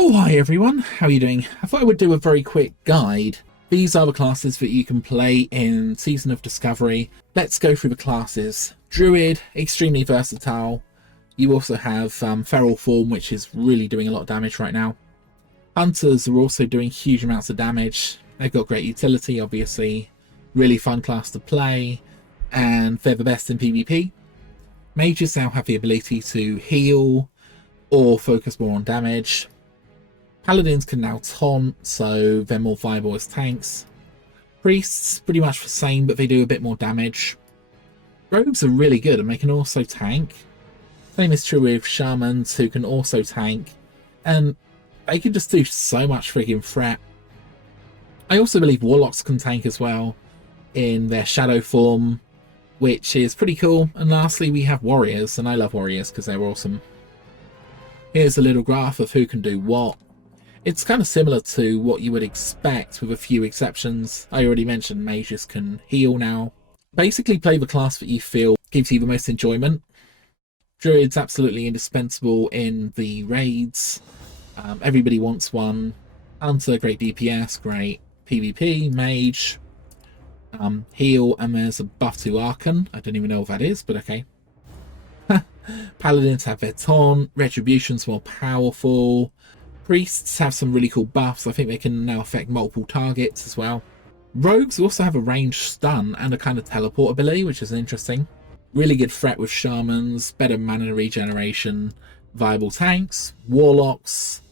Oh, hi everyone, how are you doing? I thought I would do a very quick guide. These are the classes that you can play in Season of Discovery. Let's go through the classes. Druid, extremely versatile. You also have Feral Form, which is really doing a lot of damage right now. Hunters are also doing huge amounts of damage. They've got great utility, obviously. Really fun class to play, and they're the best in PvP. Mages now have the ability to heal or focus more on damage. Paladins can now taunt, so they're more viable as tanks. Priests, pretty much the same, but they do a bit more damage. Rogues are really good, and they can also tank. Same is true with Shamans, who can also tank, and they can just do so much friggin' threat. I also believe Warlocks can tank as well, in their Shadow form, which is pretty cool. And lastly, we have Warriors, and I love Warriors because they're awesome. Here's a little graph of who can do what. It's kind of similar to what you would expect, with a few exceptions. I already mentioned mages can heal now. Basically play the class that you feel gives you the most enjoyment. Druid's absolutely indispensable in the raids. Everybody wants one. Hunter, great DPS, great PvP. Mage, heal, and there's a buff to Archon. I don't even know what that is, but okay. Paladins have their taunt. Retribution's more powerful. Priests have some really cool buffs. I think they can now affect multiple targets as well. Rogues also have a ranged stun and a kind of teleport ability, which is interesting. Really good threat with Shamans, better mana regeneration, viable tanks. Warlocks,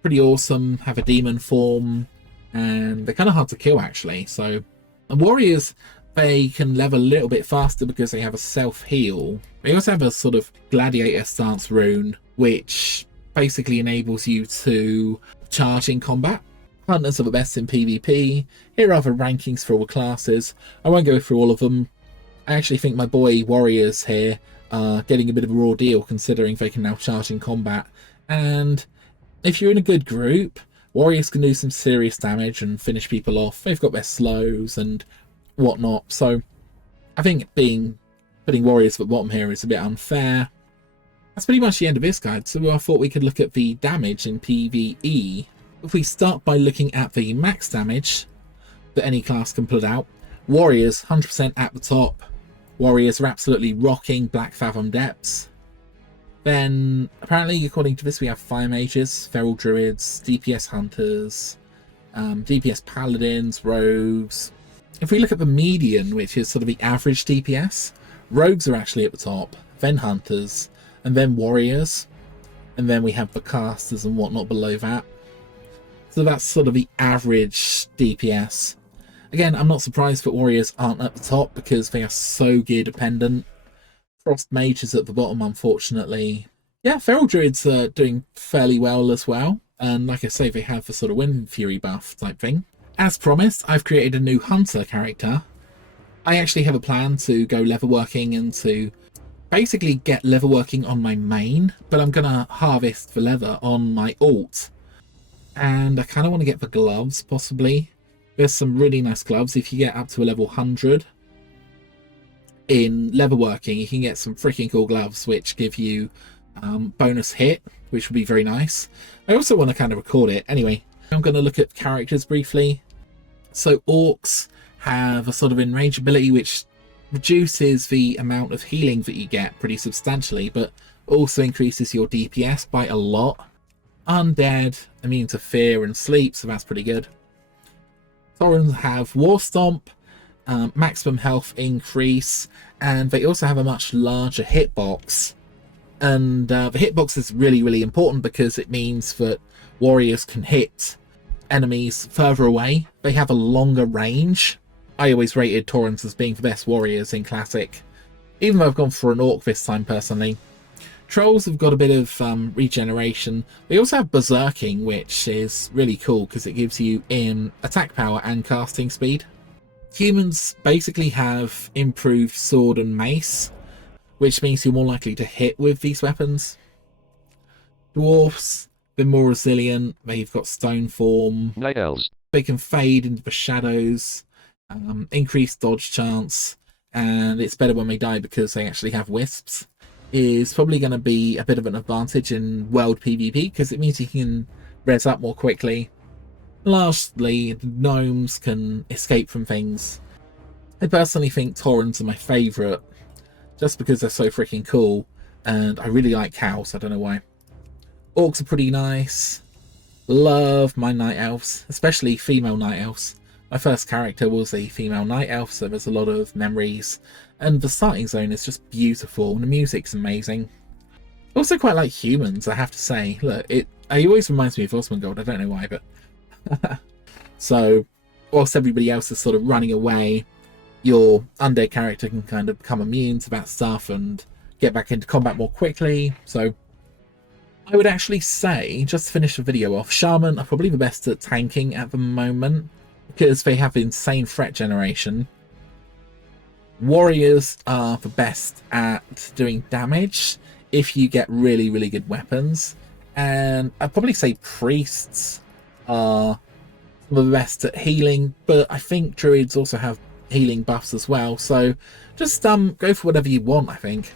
pretty awesome, have a demon form, and they're kind of hard to kill actually. And Warriors, they can level a little bit faster because they have a self-heal. They also have a sort of gladiator stance rune, which basically enables you to charge in combat. Hunters are the best in PvP. Here are the rankings for all the classes. I won't go through all of them. I actually think my boy Warriors here are getting a bit of a raw deal, considering they can now charge in combat. And if you're in a good group, Warriors can do some serious damage and finish people off. They've got their slows and whatnot. So I think putting Warriors at the bottom here is a bit unfair. That's pretty much the end of this guide, so I thought we could look at the damage in PvE. If we start by looking at the max damage that any class can put out, Warriors 100% at the top. Warriors are absolutely rocking Black Fathom depths. Then, apparently, according to this, we have Fire Mages, Feral Druids, DPS Hunters, DPS Paladins, Rogues. If we look at the median, which is sort of the average DPS, Rogues are actually at the top, then Hunters, and then Warriors, and then we have the casters and whatnot below that. So that's sort of the average DPS. Again, I'm not surprised that Warriors aren't at the top because they are so gear dependent. Frost Mages at the bottom, unfortunately. Yeah, Feral Druids are doing fairly well as well, and like I say, they have the sort of Wind Fury buff type thing. As promised, I've created a new Hunter character. I actually have a plan to go level working and to basically get leather working on my main, but I'm gonna harvest the leather on my alt, and I kind of want to get the gloves possibly. There's some really nice gloves. If you get up to a level 100 in leather working, you can get some freaking cool gloves which give you bonus hit, which would be very nice. I also want to kind of record it. Anyway, I'm going to look at characters briefly. So orcs have a sort of enrage ability which reduces the amount of healing that you get pretty substantially, but also increases your DPS by a lot. Undead, immune to fear and sleep, so that's pretty good. Taurens have War Stomp, maximum health increase, and they also have a much larger hitbox. And the hitbox is really, really important because it means that warriors can hit enemies further away. They have a longer range. I always rated Taurens as being the best warriors in Classic, even though I've gone for an Orc this time personally. Trolls have got a bit of regeneration. They also have Berserking, which is really cool because it gives you in attack power and casting speed. Humans basically have improved sword and mace, which means you're more likely to hit with these weapons. Dwarfs, they're more resilient. They've got stone form. Night elves. They can fade into the shadows. Increased dodge chance, and it's better when they die because they actually have wisps. Is probably going to be a bit of an advantage in world PvP because it means you can res up more quickly. Lastly, the gnomes can escape from things. I personally think Taurens are my favourite, just because they're so freaking cool, and I really like cows, I don't know why. Orcs are pretty nice. Love my night elves, especially female night elves. My first character was a female night elf, so there's a lot of memories, and the starting zone is just beautiful, and the music's amazing. I also quite like humans, I have to say. Look, it always reminds me of Osmongold, I don't know why, but... So, whilst everybody else is sort of running away, your undead character can kind of become immune to that stuff and get back into combat more quickly. So, I would actually say, just to finish the video off, Shaman are probably the best at tanking at the moment, because they have insane threat generation. Warriors are the best at doing damage if you get really, really good weapons. And I'd probably say priests are the best at healing, but I think druids also have healing buffs as well. So just go for whatever you want, I think.